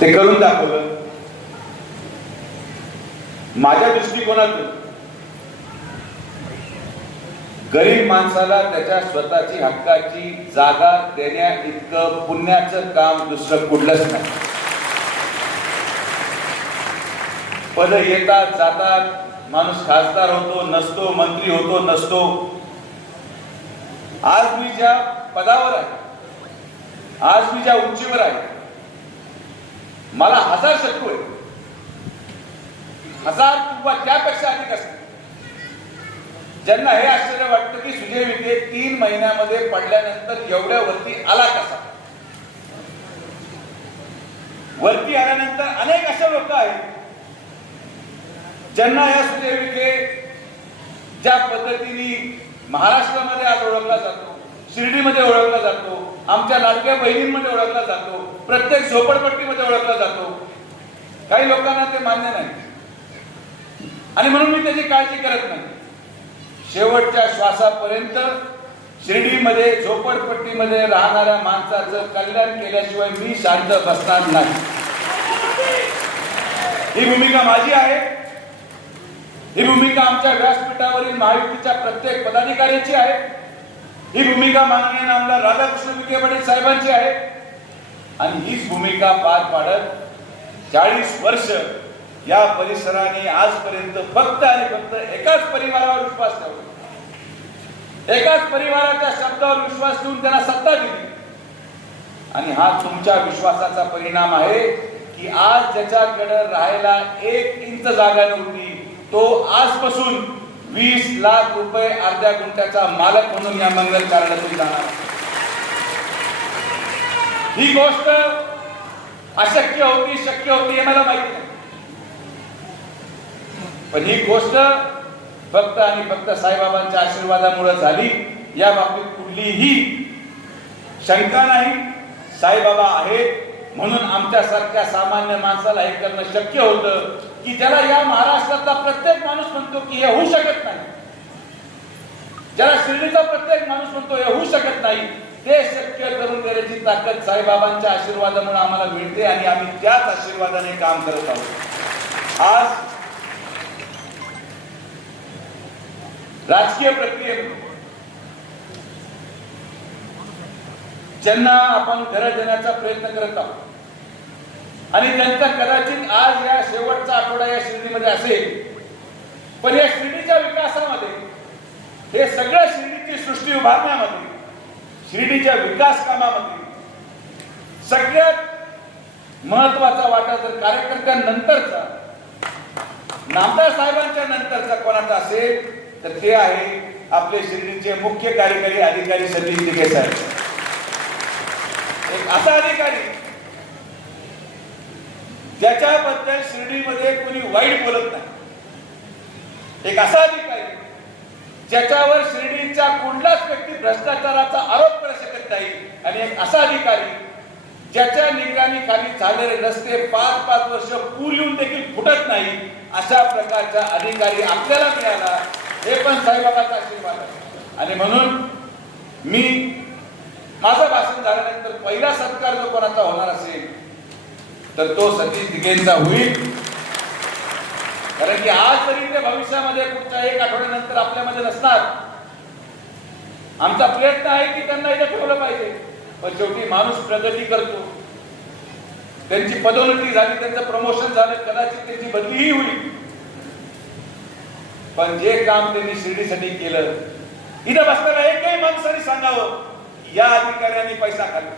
ते करून दाखवलं. माझ्या दृष्टिकोनातून गरीब माणसाला त्याच्या स्वतःची हक्काची जागा देण्या इतकं पुण्याचं काम दुसरं कुठलंच नाही. पद येतात जातात माणूस खासदार होतो नसतो मंत्री होतो नसतो. आज मी ज्या पदावर आहे आज मी ज्या उंचीवर आहे मला हजार शत्रू आहे हजार किंवा त्यापेक्षा अधिक असतील. ज्यांना हे आश्चर्य वाटतं की सुजय विखे तीन महिन्यामध्ये पडल्यानंतर एवढ्या वरती आला कसा? वरती आल्यानंतर अनेक असे लोक आहेत ज्यांना या सुजय विखे ज्या पद्धतीने महाराष्ट्रामध्ये आज ओळखला जातो शिर्डीमध्ये ओळखला जातो आमच्या लाडक्या बहिणींमध्ये ओळखला जातो प्रत्येक झोपडपट्टीमध्ये ओळखला जातो. काही लोकांना ते मान्य नाही. आणि म्हणून मी त्याची काळजी करत नाही. शेवटच्या श्वासापर्यंत शिर्डीमध्ये झोपडपट्टीमध्ये राहणाऱ्या माणसाचं कल्याण केल्याशिवाय मी शांत बसणार नाही. ही भूमिका माझी आहे. ही भूमिका आमच्या व्यासपीठावरील महायुतीच्या प्रत्येक पदाधिकाऱ्याची आहे. ही भूमिका माननीय आमदार राधाकृष्ण विखे पाटील साहेबांची आहे. आणि हीच भूमिका पार पाडत चाळीस वर्ष या परिसराने आजपर्यंत फक्त आणि फक्त एकाच परिवारावर विश्वास ठेवला. एकाच परिवाराच्या शब्दावर विश्वास ठेवून त्यांना सत्ता दिली. आणि हा तुमच्या विश्वासाचा परिणाम आहे की आज ज्याच्याकडे राहायला एक इंच जागा नव्हती तो आजपासून वीस लाख रुपये अर्ध्या गुंठ्याचा मालक म्हणून या मंगल कार्यालयातून जाणार ही गोष्ट अशक्य होती शक्य होती हे मला माहिती नाही. पण ही गोष्ट फक्त आणि फक्त साईबाबांच्या आशीर्वादामुळे झाली. या बाबतीत कुठलीही शंका नाही साईबाबा आहेत म्हणून आमच्यासारख्या सामान्य माणसाला हे करणं शक्य होतं. की ज्याला या महाराष्ट्रातला प्रत्येक माणूस म्हणतो की हे होऊ शकत नाही. ज्याला शिर्डीचा प्रत्येक माणूस म्हणतो हे होऊ शकत नाही ते शक्य करून देण्याची ताकद साईबाबांच्या आशीर्वादामुळे आम्हाला मिळते आणि आम्ही त्याच आशीर्वादाने काम करत आहोत. आज राजकीय प्रक्रियेमध्ये ज्यांना आपण घर देण्याचा प्रयत्न करत आहोत आणि त्यांचा कदाचित आज या शेवटचा आठवडा या श्रेणीमध्ये असेल. पण या श्रेणीच्या विकासामध्ये हे सगळं श्रेणीची सृष्टी उभारण्यामध्ये शिर्डीच्या विकास कामामध्ये सगळ्यात महत्त्वाचा वाटा जर कार्यकर्त्यांनंतरचा नामदार साहेबांच्या नंतरचा कोणाचा असेल तर ते आहे आपले शिर्डीचे मुख्य कार्यकारी अधिकारी सतीश दिघे साहेब. एक असा अधिकारी ज्याच्याबद्दल शिर्डीमध्ये कोणी वाईट बोलत नाही. एक असा अधिकारी ज्याच्यावर शिर्डीच्या कुठलाच व्यक्ती भ्रष्टाचाराचा आरोप करू शकत नाही. आणि एक असा अधिकारी ज्याच्या निगराणी खाली झालेले रस्ते पाच पाच वर्ष पूर येऊन देखील फुटत नाही अशा प्रकारचा अधिकारी आपल्याला मिळाला हे पण साईबाबाचा आशीर्वाद आहे. आणि म्हणून मी माझं भाषण झाल्यानंतर पहिला सत्कार जो कोणाचा होणार असेल तर तो सतीश दिघेंचा होईल कारण की आज तरी ते भविष्यामध्ये पुढच्या एक आठवड्यानंतर आपल्यामध्ये नसणार. आमचा प्रयत्न आहे की त्यांना इथे ठेवलं पाहिजे. पण शेवटी माणूस प्रगती करतो. त्यांची पदोन्नती झाली त्यांचं प्रमोशन झालं कदाचित त्यांची बदलीही होईल. पण जे काम त्यांनी शिर्डीसाठी केलं इथं बसताना एकही माणसाने सांगावं या अधिकाऱ्यांनी पैसा खाल्ला.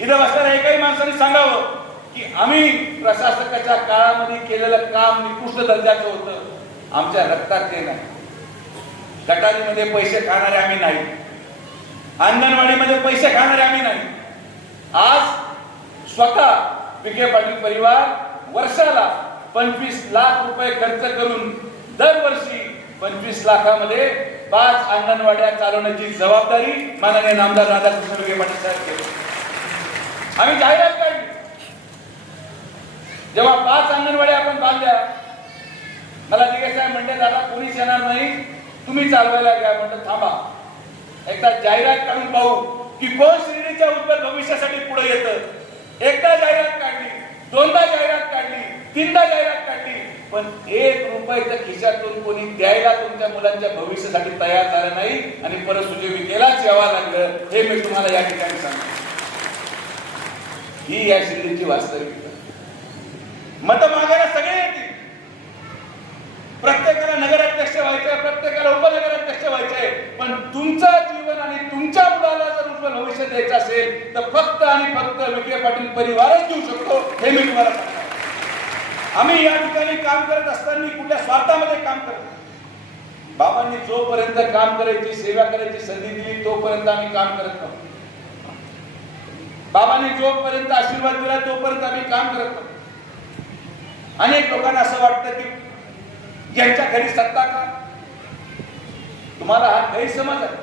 इथं बसताना एकही माणसाने सांगावं की आम्ही प्रशासकाच्या काळामध्ये केलेलं काम निकृष्ट दर्जाचं होतं. आमच्या रक्तात ते नाही. गटारीमध्ये पैसे खाणारे आम्ही नाही. अंगणवाडीमध्ये पैसे खाणारे आम्ही नाही. आज स्वतः विखे पाटील परिवार वर्षाला पंचवीस लाख रुपये खर्च करून दरवर्षी पंचवीस लाखामध्ये पाच अंगणवाड्या चालवण्याची जबाबदारी माननीय नामदार राधाकृष्ण विखे पाटील साहेब आम्ही जाहिरात काढली. जेव्हा पाच अंगणवाडी आपण बांधल्या मला दिगे साहेब म्हणते दादा कोणीच येणार नाही तुम्ही चालवायला घ्या. म्हणतात थांबा एकदा जाहिरात काढून पाहू की कोण श्रेणीच्या उज्ज्वल भविष्यासाठी पुढे येतं. एकदा जाहिरात काढली दोनदा जाहिरात काढली तीनदा जाहिरात काढली पण एक रुपयाच्या खिशातून कोणी द्यायला तुमच्या मुलांच्या भविष्यासाठी तयार झालं नाही आणि परत सुजय विकेलाच यावं लागलं हे मी तुम्हाला या ठिकाणी सांगतो. ही या श्रेणीची वास्तविकता मत मागायला सगळे येतील. प्रत्येकाला नगराध्यक्ष व्हायचंय प्रत्येकाला उपनगराध्यक्ष व्हायचंय. पण तुमचं जीवन आणि तुमच्या मुलाला जर उज्ज्वल भविष्य द्यायचं असेल तर फक्त आणि फक्त विखे पाटील परिवारच देऊ शकतो हे मी तुम्हाला सांगतो. आम्ही या ठिकाणी काम करत असताना कुठल्या स्वार्थामध्ये काम करत बाबांनी जोपर्यंत काम करायची सेवा करायची संधी दिली तोपर्यंत आम्ही काम करत नव्हतो. बाबांनी जोपर्यंत आशीर्वाद दिला तोपर्यंत आम्ही काम करत नव्हतो. अनेक लोकांना असं वाटतं की यांच्या घरी सत्ता का? तुम्हाला हा गैरसमज आहे.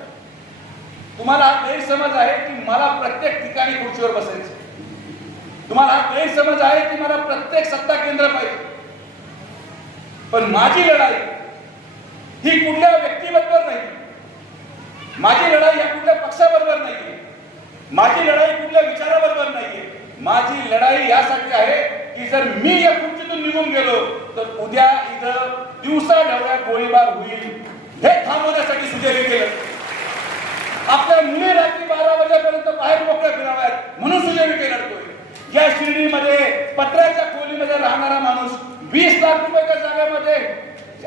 तुम्हाला हा गैरसमज आहे की मला प्रत्येक ठिकाणी खुर्चीवर बसायचं तुम्हाला हा गैरसमज आहे की मला प्रत्येक सत्ता केंद्र पाहिजे. पण माझी लढाई ही कुठल्या व्यक्तीबरोबर नाही. माझी लढाई या कुठल्या पक्षाबरोबर नाहीये. माझी लढाई कुठल्या विचाराबरोबर नाहीये. माझी लढाई यासाठी आहे की जर मी या खुर्चीतून निघून गेलो तर उद्या इथं दिवसा ढवळ्यात गोळीबार होईल. हे थांबवण्यासाठी सुजय केलं. आपल्या मुली रात्री बारा वाजेपर्यंत बाहेर मोकळ्या फिराव्यात. म्हणून सुजय विखे लढतोय या शिर्डीमध्ये पत्र्याच्या खोलीमध्ये राहणारा माणूस वीस लाख रुपयाच्या जागेमध्ये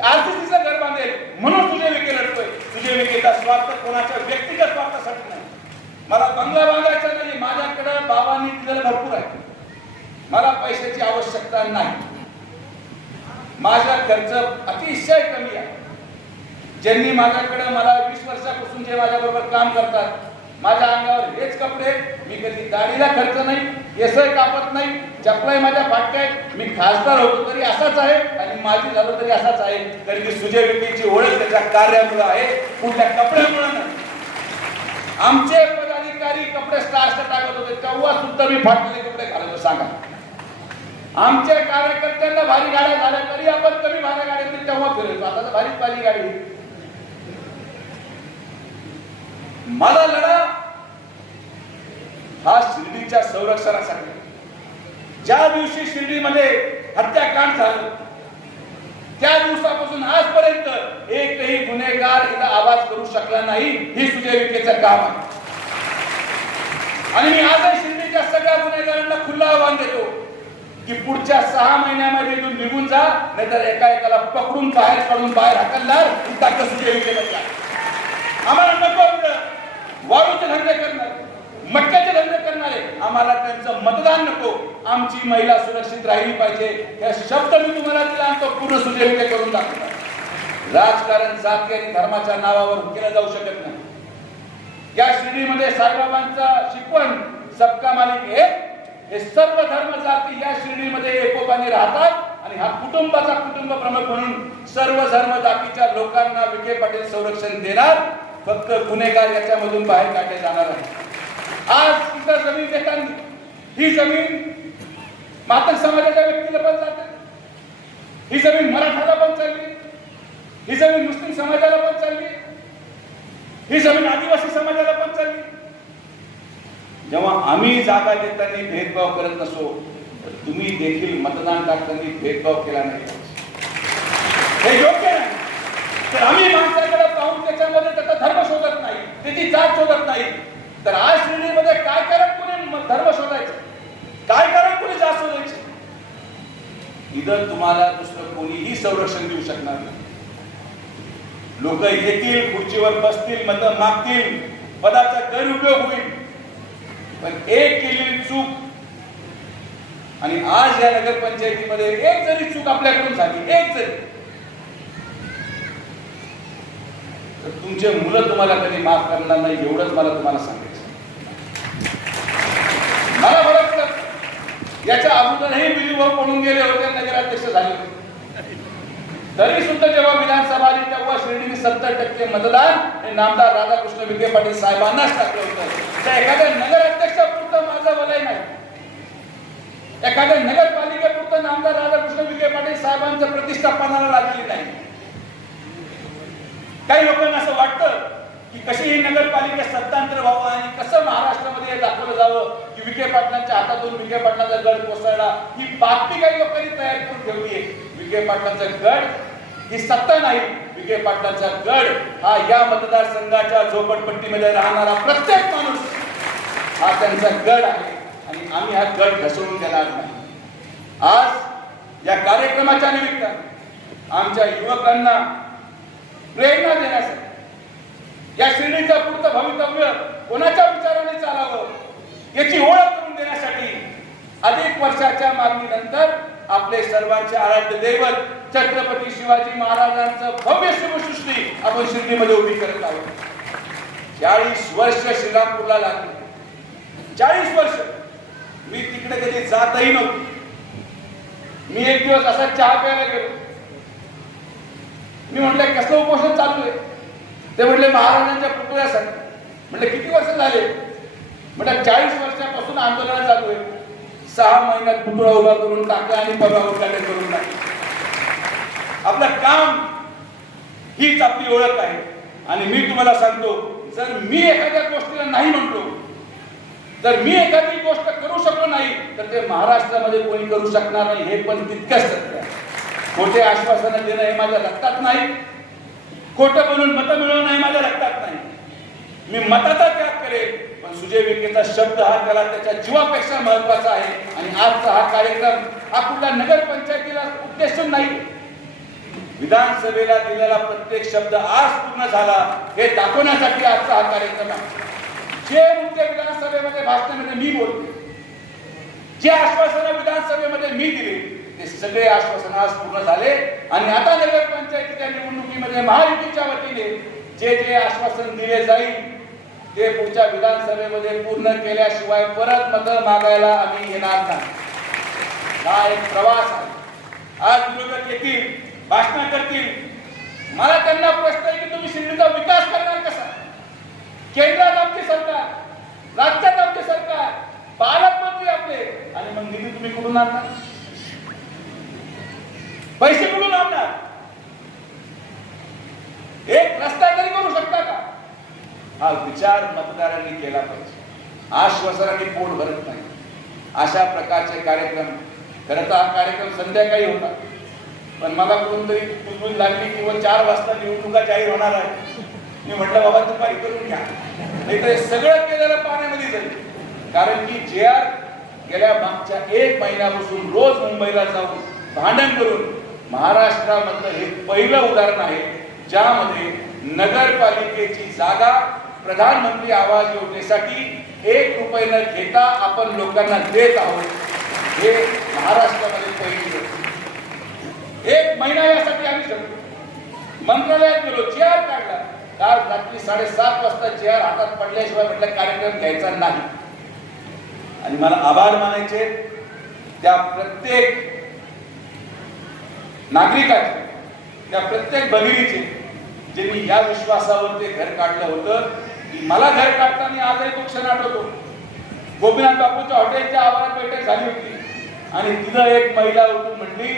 आरसीसीचं घर बांधेल. म्हणून तुझे विखे लढतोय तुझे विकेचा स्वार्थ कोणाच्या व्यक्तिगत स्वार्थासाठी नाही. मला बंगला बांधायचा नाही माझ्याकडे बाबांनी दिलेलं भरपूर आहे. मला पैशाची आवश्यकता नाही. माझा खर्च अतिशय कमी आहे. ज्यांनी माझ्याकडे मला वीस वर्षापासून जे माझ्याबरोबर काम करतात माझ्या अंगावर हेच कपडे मी कधी दाढीला खर्च नाही केसही कापत नाही चपलाही माझ्या फाटक्या आहेत मी खासदार होतो तरी असाच आहे आणि माझी झालो तरी असाच आहे. तरी मी सुजय व्यक्तीची ओळख त्याच्या कार्यामुळे आहे कुठल्या कपड्यामुळे नाही. आमचे पदाधिकारी कपडे स्टार्स टाकत होते तेव्हा सुद्धा मी फाटलेले कपडे घालतो सांगा. आमच्या कार्यकर्त्यांना भारी गाड्या झाल्या तरी आपण कमी भाड्या गाड्या तेव्हा फिरतो. आता भारीच भारी गाडी मला लढा हा शिर्डीच्या संरक्षणासाठी. ज्या दिवशी शिर्डीमध्ये हत्याकांड झालं त्या दिवसापासून आजपर्यंत एकही गुन्हेगार इथं आवाज करू शकला नाही ही सुजय विखेचं काम आहे. आणि मी आजही शिर्डीच्या सगळ्या गुन्हेगारांना खुल्ला आव्हान देतो. की पुढच्या सहा महिन्यामध्ये इथून निघून जा नाहीतर एका एकाला पकडून बाहेर काढून बाहेर हाकलणार ताकद सुजय विखेला आम्हाला नको वाळूचे धंदे करणार मटक्याचे धंदे करणारे आम्हाला त्यांचं मतदान नको. आमची महिला सुरक्षित राहिली पाहिजे. या शब्द मी तुम्हाला दिला आणि तो पूर्ण सुजयविके करून दाखवला राजकारण जाती आणि धर्माच्या नावावर केलं जाऊ शकत नाही. या श्रेणीमध्ये साईबाबांचा शिकवण सबका मालिक एक हे सर्व धर्म जाती या श्रेणीमध्ये एकोपाने राहतात आणि हा कुटुंबाचा कुटुंब प्रमुख म्हणून सर्व धर्म जातीच्या लोकांना विखे पाटील संरक्षण देणार. फक्त गुन्हेगार याच्यामधून बाहेर काढले जाणार आहे आज तिथं जमीन देताना ही जमीन मातक समाजाच्या व्यक्तीला पण जाते ही जमीन मराठाला पण चालली. ही जमीन मुस्लिम समाजाला पण चालली. ही जमीन आदिवासी समाजाला पण चालली. जेव्हा आम्ही जागा देताना भेदभाव करत नसो तर तुम्ही देखील मतदान करताना भेदभाव केला नाही. हे योग्य नाही. तर आम्ही माणसाकडे पाहून त्याच्यामध्ये त्याचा धर्म शोधत नाही त्याची जात शोधत नाही. तर आज श्रेणीमध्ये काय करत कोणी धर्म शोधायचं? काय करत कोणी जात शोधायची? इथं तुम्हाला दुसरं कोणीही संरक्षण देऊ शकणार नाही. लोक येतील खुर्चीवर बसतील मत मागतील पदाचा गैरउपयोग होईल. पण एक केलेली चूक. आणि आज या नगरपंचायतीमध्ये एक जरी चूक आपल्याकडून झाली एक जरी. तर तुमचे मुलं तुम्हाला कधी माफ करणार नाही एवढंच मला तुम्हाला सांगायचं मला बरं वाटतं याच्या अगोदरही बिलीभाऊ पडून गेले होते नगराध्यक्ष झाले होते. तरी सुद्धा जेव्हा विधानसभा आली तेव्हा शिर्डीने सत्तर टक्के मतदान हे नामदार राधाकृष्ण विखे पाटील साहेबांनाच टाकलं होतं. त्या एखाद्या नगराध्यक्षापुरतं माझा वलय नाही. एखाद्या नगरपालिकेपुरतं नामदार राधाकृष्ण विखे पाटील साहेबांचं प्रतिष्ठापनाला लागलेली नाही. काही लोकांना असं वाटतं की कशी ही नगरपालिका सत्तांतर व्हावं आणि कसं महाराष्ट्रामध्ये हे दाखवलं जावं की विखे पाटलांच्या हातातून विखे पाटलांचा गड कोसळला. ही बातमी काही लोकांनी तयार करून ठेवली आहे. विखे पाटलांचा गड ही सत्ता नाही. विखे पाटलांचा गड हा या मतदारसंघाच्या झोपडपट्टीमध्ये राहणारा प्रत्येक माणूस हा त्यांचा गड आहे. आणि आम्ही हा गड घसवून देणार नाही. आज या कार्यक्रमाच्या निमित्ताने आमच्या युवकांना प्रेरणा देण्यासाठी या श्रेणीचं पुढचं भवितव्य कोणाच्या विचाराने चालावं याची ओळख करून देण्यासाठी अनेक वर्षाच्या मागणीनंतर आपले सर्वांचे आराध्य दैवत छत्रपती शिवाजी महाराजांचं भव्य शिवसृष्टी आपण शिर्डीमध्ये उभी करत आहोत. चाळीस वर्ष श्रीरामपूरला लागले. चाळीस वर्ष. मी तिकडे कधी जातही नव्हतो. मी एक दिवस असा चहा प्यायला गेलो. मी म्हटलं कसलं उपोषण चालू आहे? ते म्हटले महाराजांच्या पुतळ्यासाठी म्हटलं किती वर्ष झाले? म्हटलं चाळीस वर्षापासून आंदोलन चालू आहे. सहा महिन्यात पुतळा उभा करून टाकला आणि परवा उद्घाटन करून टाकला. आपलं काम हीच आपली ओळख आहे. आणि मी तुम्हाला सांगतो जर मी एखाद्या गोष्टीला नाही म्हणतो जर मी एखादी गोष्ट करू शकलो नाही तर ते महाराष्ट्रामध्ये कोणी करू शकणार नाही हे पण तितकंच सत्य आहे. खोटे आश्वासनं देणं हे माझ्या रक्तात नाही. खोटं बोलून मतं मिळवणं हे माझ्या रक्तात नाही. मी मताचा त्याग करेल पण सुजय विखेचा शब्द हा त्याला त्याच्या जीवापेक्षा महत्त्वाचा आहे. आणि आजचा हा कार्यक्रम हा कुठला नगरपंचायतीला उद्देशून नाही. विधानसभेला दिलेला प्रत्येक शब्द आज पूर्ण झाला हे दाखवण्यासाठी आजचा हा कार्यक्रम आहे. जे मुद्दे विधानसभेमध्ये भाषणामध्ये मी बोलते जे आश्वासनं विधानसभेमध्ये मी दिले ते सगळे आश्वासन आज पूर्ण झाले. आणि आता नगरपंचायतीच्या निवडणुकीमध्ये महायुतीच्या वतीने जे जे आश्वासन दिले जाईल ते पुढच्या विधानसभेमध्ये पूर्ण केल्याशिवाय परत मतं मागायला आम्ही येणार नाही. हा एक प्रवास आहे. आज विरोधक येतील भाषण करतील. मला त्यांना प्रश्न आहे की तुम्ही शिर्डीचा विकास करणार कसा? केंद्रात आमचे सरकार राज्यात आमचे सरकार पालकमंत्री आपले. आणि मग निधी तुम्ही कुठून आणणार? पैसे कुठून आणणार? एक रस्ता तरी करू शकता का? हा विचार मतदारांनी केला पाहिजे. आश्वासनाने पोट भरत नाही. अशा प्रकारचे कार्यक्रम खरं तर हा कार्यक्रम संध्याकाळी होता पण मला कोणतरी कुलबुल लागली किंवा चार वाजता निवडणुका जाहीर होणार आहे मी म्हटलं बाबा दुपारी करून घ्या. नाही तर हे सगळं केलेलं पाण्यामध्ये जाईल. कारण की जे आर गेल्या मागच्या एक महिन्यापासून रोज मुंबईला जाऊन भांडण करून महाराष्ट्रामधलं हे पहिलं उदाहरण आहे ज्यामध्ये नगरपालिकेची जागा प्रधानमंत्री आवास योजनेसाठी एक रुपये न घेता आपण लोकांना देत आहोत. हे महाराष्ट्रामध्ये पहिली गोष्ट. एक महिना यासाठी आम्ही शकतो मंत्रालयात गेलो चेअर आर काढला. काल रात्री साडेसात वाजता चेअर आर हातात पडल्याशिवाय म्हटलं कार्यक्रम घ्यायचा नाही. आणि मला आभार मानायचे त्या प्रत्येक नागरिकाचे त्या प्रत्येक भगिनीचे ज्यांनी या विश्वासावर ते घर काढलं होतं मला घर काढताना आजही तो क्षण आठवतो. गोपीनाथ बापूच्या हॉटेलच्या आवारात बैठक झाली होती. आणि तिथं एक महिला उठून म्हणली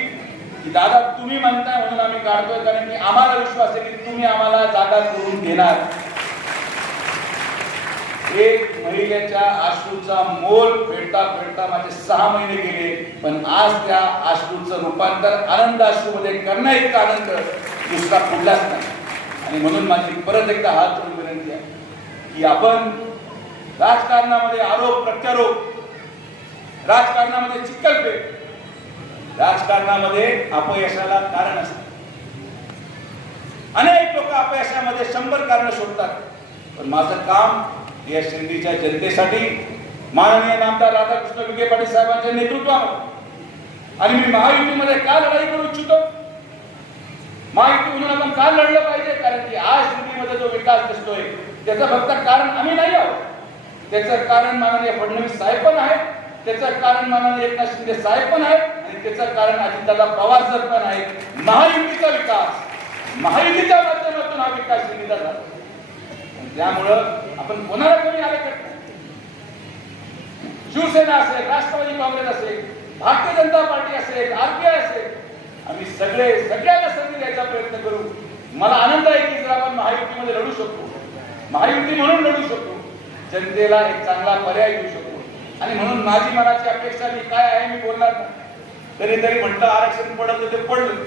की दादा तुम्ही म्हणताय म्हणून आम्ही काढतोय कारण की आम्हाला विश्वास आहे की तुम्ही आम्हाला जागा करून देणार. एक महिलेच्या आश्रूचा मोल फेडता फेडता माझे सहा महिने गेले पण आज त्या आश्रूचं रूपांतर आनंदमध्ये करण्या इतका आनंद दुसरा कुठलाच नाही. आणि म्हणून माझी परत एकदा हात जोडून विनंती आहे. की आपण राजकारणामध्ये आरोप प्रत्यारोप राजकारणामध्ये चिकलपेट राजकारणामध्ये अपयशाला कारण असते. अनेक लोक अपयशामध्ये शंभर कारण शोधतात. पण माझं काम या शिर्डीच्या जनतेसाठी माननीय नामदार राधाकृष्ण विखे पाटील साहेबांच्या नेतृत्वामध्ये आणि मी महायुतीमध्ये का लढाई करू इच्छितो? महायुती म्हणून आपण का लढलं पाहिजे? कारण की आज शिर्डीमध्ये जो विकास दिसतोय त्याचं फक्त कारण आम्ही नाही आहोत. त्याचं कारण माननीय फडणवीस साहेब पण आहे त्याचं कारण माननीय एकनाथ शिंदे साहेब पण आहेत आणि त्याचं कारण अजितदादा पवार सर पण आहेत. महायुतीचा विकास महायुतीच्या माध्यमातून हा विकास शिर्डीचा झाला त्यामुळं आपण कोणाला कोणी आलं शिवसेना असेल राष्ट्रवादी काँग्रेस असेल भारतीय जनता पार्टी असेल आरपीआय असेल आम्ही सगळे सगळ्यांना संधी द्यायचा प्रयत्न करू. मला आनंद आहे की जर आपण महायुतीमध्ये लढू शकतो. महायुती म्हणून लढू शकतो जनतेला एक चांगला पर्याय देऊ शकतो आणि म्हणून माझी मनाची अपेक्षा मी काय आहे मी बोलणार नाही. तरी तरी म्हटलं आरक्षण पडलं तर ते पडलं.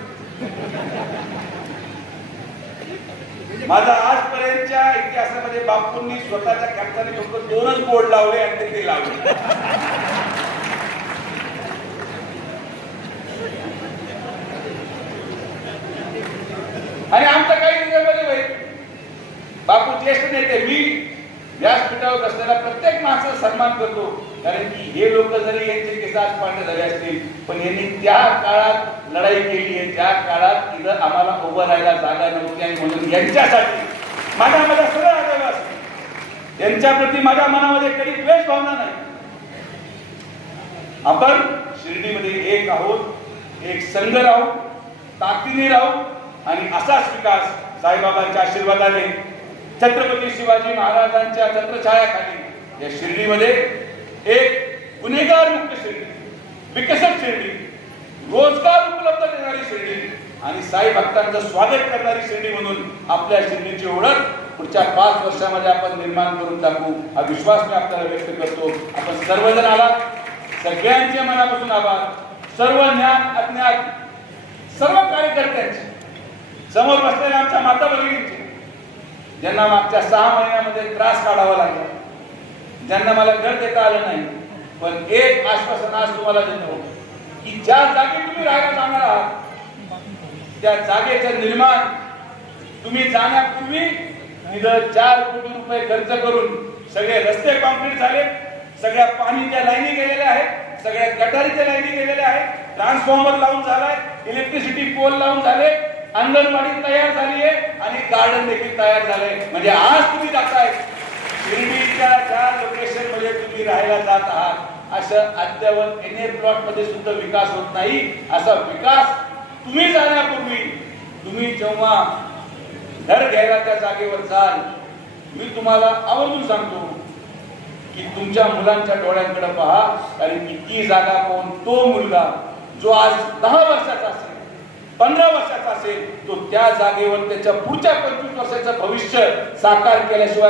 माझा आजपर्यंतच्या इतिहासामध्ये बापूंनी स्वतःच्या कॅप्टनी फक्त दोनच बोर्ड लावले आणि ते लावले आणि आमचं काही निगममध्ये होईल ते मी व्यासपीठावर बसलेला प्रत्येक माणसाचा सन्मान करतो. कारण की हे लोक जरी यांचे केस पांढरे झाले असतील पण यांनी त्या काळात लढाई केली आहे. त्या काळात इथं आम्हाला उभं राहायला जागा नव्हती आणि म्हणून यांच्यासाठी माझ्या माझ्या सगळं आदर असतो. यांच्याप्रती माझ्या मनामध्ये कधी द्वेष भावना नाही. आपण शिर्डीमध्ये एक आहोत एक संघ राहू ताकदीने राहू आणि असाच विकास साईबाबांच्या आशीर्वादाने छत्रपती शिवाजी महाराजांच्या छत्रछायाखाली या शिर्डीमध्ये एक गुन्हेगार मुक्त शिर्डी विकसित शिर्डी रोजगार उपलब्ध देणारी शिर्डी आणि साई भक्तांचं स्वागत करणारी शिर्डी म्हणून आपल्या शिर्डीची ओळख पुढच्या पाच वर्षामध्ये आपण निर्माण करून टाकू हा विश्वास मी आपल्याला व्यक्त करतो. आपण सर्वजण आलात सगळ्यांचे मनापासून आभार. सर्व ज्ञान अज्ञात सर्व कार्यकर्त्यांचे समोर बसलेल्या आमच्या माता भगिनींचे ज्यांना मागच्या सहा महिन्यामध्ये त्रास काढावा लागला. ज्यांना मला घर देता आलं नाही पण एक आश्वासन आज तुम्हाला देतो की ज्या जागी तुम्ही राहायला जाणार आहात त्या जागेचं निर्माण तुम्ही जाण्यापूर्वी तिथं चार कोटी रुपये खर्च करून सगळे रस्ते कॉम्प्लीट झाले सगळ्या पाणीच्या लाईनी गेलेल्या आहेत सगळ्या गटारीच्या लाईनी गेलेल्या आहेत ट्रान्सफॉर्मर लावून झालाय इलेक्ट्रिसिटी पोल लावून झाले अंगणवाडी तयार झाली आहे आणि गार्डन देखील तयार झालंय म्हणजे आज तुम्ही जाताय शिर्डीच्या ज्या लोकेशनमध्ये तुम्ही राहायला जात आहात असं अद्यावत एन ए प्लॉटमध्ये सुद्धा विकास होत नाही. असा विकास तुम्ही जाण्यापूर्वी तुम्ही जेव्हा घर घ्यायला त्या जागेवर जाल मी तुम्हाला आवर्जून सांगतो की तुमच्या मुलांच्या डोळ्यांकडे पहा कारण की ती जागा पाहून तो मुलगा जो आज दहा वर्षाचा असेल. पंधरा वर्षाचा असेल तो त्या जागेवर त्याच्या पुढच्या पंचवीस वर्षाचं भविष्य साकार केल्याशिवाय